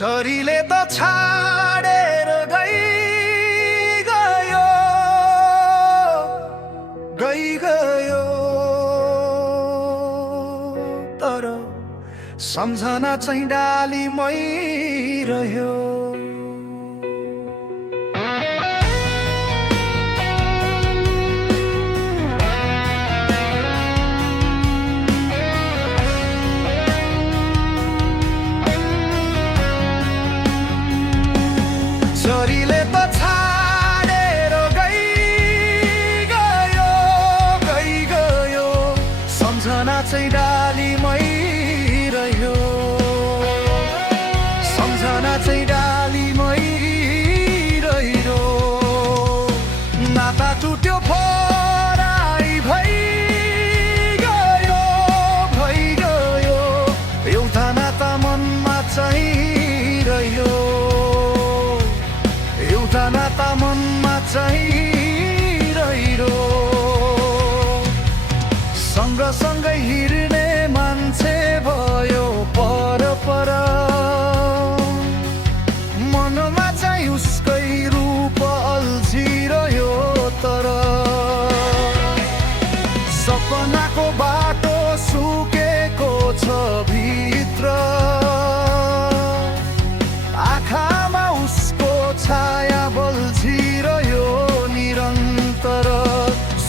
छोरीले त छाडेर गयो तर सम्झना चाहिँ डालीमै रह्यो। छोरीले त छाडेर गयो सम्झना चाहिँ डालीमै रह्यो। सम्झना चाहिँ डालीमै रह्यो। नाता टुट्यो पराई भइगयो एउटा नाता मनमा चाहिँ रह्यो। एउटा नाता मनमा चाहिँ रह्यो। सँगसँगै हिँड्ने मान्छे भयो पर मनमा चाहिँ उसकै रूप अल्झिरह्यो। तर सपनाको बाटो सुकेको छ भित्र। आँखामा उसको छाया बल्झिरह्यो निरन्तर।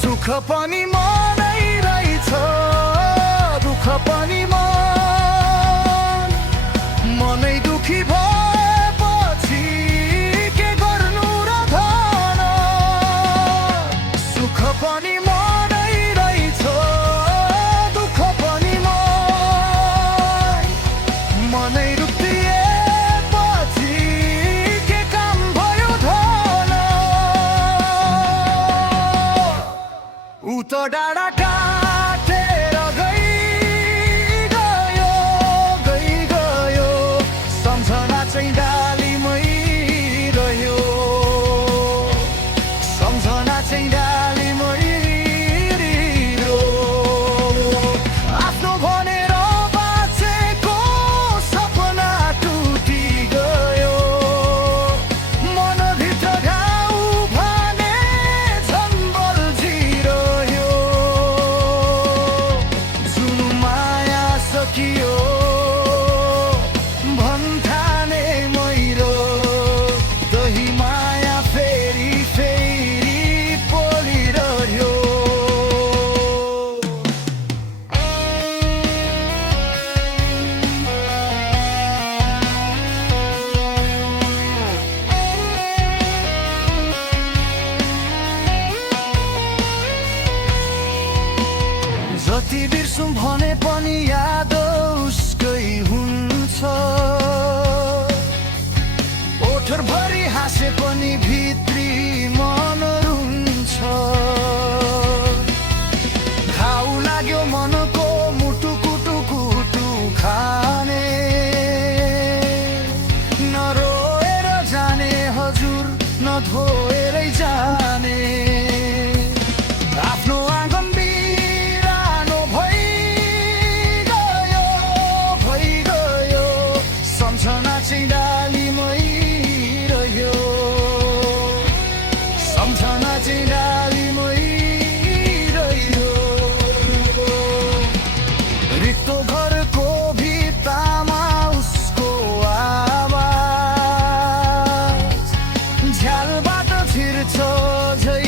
सुख पनि मनै रहेछ दुःख पनि मनै दुखी भएपछि के गर्नु र धन। सुख पनि मनै रहेछ दुःख पनि मनै रुपिएपछि के काम भयो धन। उ त डाँडा काटेर गयो सम्झना चाहिँ डालीमै रह्यो। सम्झना चाहिँ डालीमै रह्यो। आफ्नो भनेर बाँचेको सपना टुटी गयो। मनभित्र घाउ भने झन् बल्झिरह्यो। जुन माया सकियो भन्ठाने मैरो दही माया फेरि पोलिरह्यो। जति बिर्सौँ भने पनि याद उसकै हुन्छ। ओठरभरि हाँसे पनि भित्री मन रुन्छ। घाउ लाग्यो मनको मुटु कुटु खाने। नरोएर जाने हजुर नधोएरै जाने। आफ्नो आँगन बिरानो भइगयो सम्झना चाहिँ डालीमै रह्यो। सम्झना चाहिँ डालीमै रह्यो। रित्तो घरको भित्तामा उसको आवाज झ्यालबाट छिर्छ झै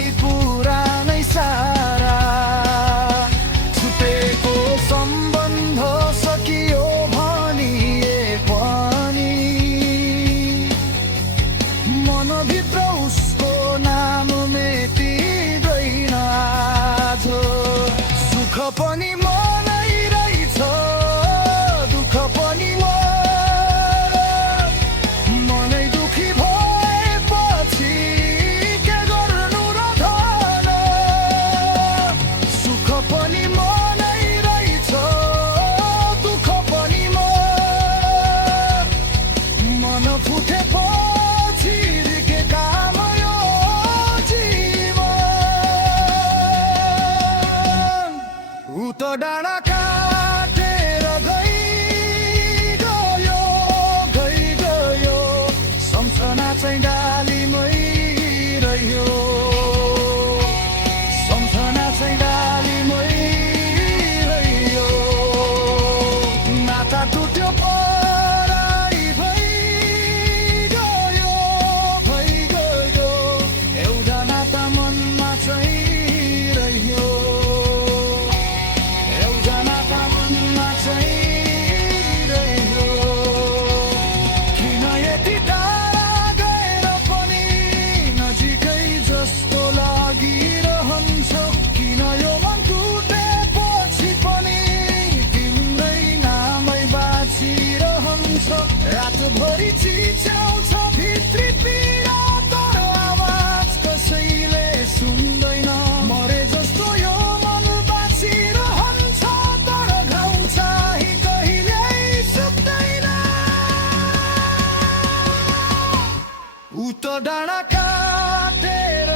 त डाँडा काटेर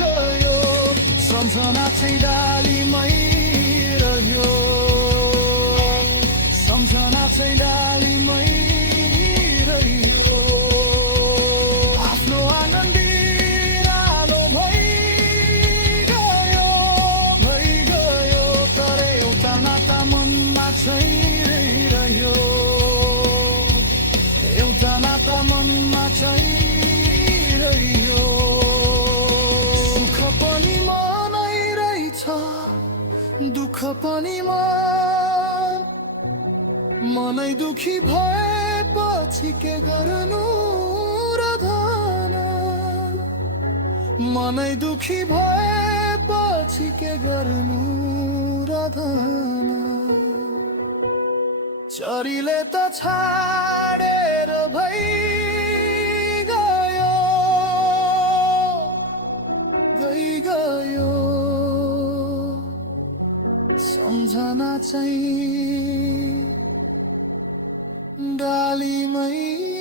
गयो सम्झना चाहिँ डालीमै रह्यो सम्झना चाहिँ डालीमै रह्यो आफ्नो आनन्दी रानो भइगयो तर एउटा नाता मनमा चाहिँ रह्यो एउटा नाता मनमा चाहिँ रह्यो सुख पनि मनै रहेछ दुःख पनि मनै दुखी भएपछि के गर्नु र धन मनै दुखी भएपछि के गर्नु र धन चरीले त छाडेर गयो सम्झना चाहिँ डालीमै